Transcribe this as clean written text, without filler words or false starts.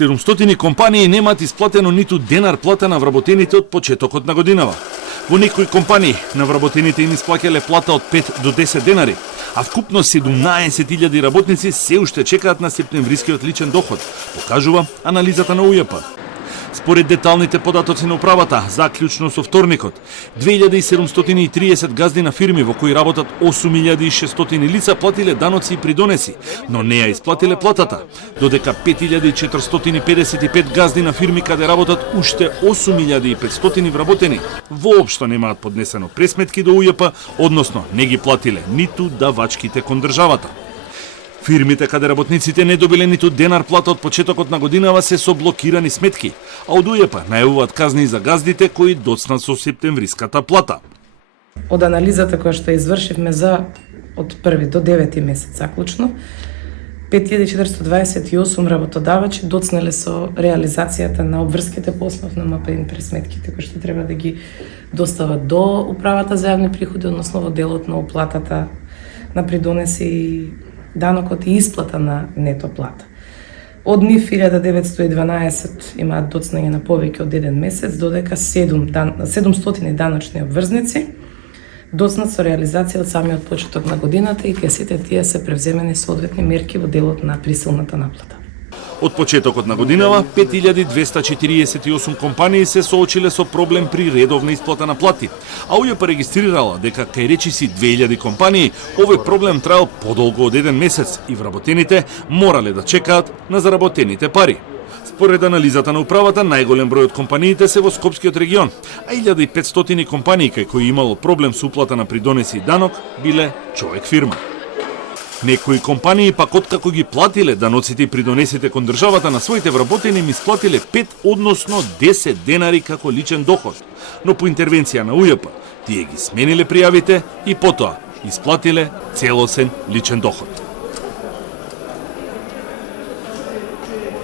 700 компании немаат исплатено ниту денар плата на вработените од почетокот на годинава. Во некои компании на вработените им исплаќале плата од 5 до 10 денари, а вкупно 17.000 работници се уште чекаат на септемврискиот личен доход, покажува анализата на УЈП. Според деталните податоци на управата, заклучно со вторникот, 2730 газди на фирми во кои работат 8600 лица платиле даноци и придонеси, но не ја исплатиле платата, додека 5455 газди на фирми каде работат уште 8500 вработени воопшто немаат поднесено пресметки до УЈП, односно не ги платиле ниту давачките кон државата. Фирмите каде работниците не добиле ниту денар плата од почетокот на годинава се со блокирани сметки, а од УЈП најавуваат казни за газдите кои доцнат со септемвриската плата. Од анализата која што извршивме за од 1 до 9 месец заклучно, 5428 работодавачи доцнале со реализацијата на обврските по основ на МПН пресметките кои што треба да ги достават до управата за јавни приходи, односно во делот на уплатата на придонеси, данокот и исплата на нето плата. Од нив 1912 имаат доцнање на повеќе од 1 месец, додека 700 даночни обврзници доцнат со реализација од самиот почеток на годината и сите тие се превземени соодветни мерки во делот на присилната наплата. Од почетокот на годинава, 5248 компании се соочиле со проблем при редовна исплата на плати, а УЈП регистрирала дека кај речиси 2000 компании овој проблем траел подолго од 1 месец и вработените морале да чекаат на заработените пари. Според анализата на управата, најголем број од компаниите се во Скопскиот регион, а 1500 компании кај кои имало проблем со уплата на придонеси и данок биле човек фирма. Некои компании пак откако ги платиле даноците и придонесите кон државата на своите вработени им исплатиле 5, односно 10 денари како личен доход. Но по интервенција на УЈП, тие ги смениле пријавите и потоа исплатиле целосен личен доход.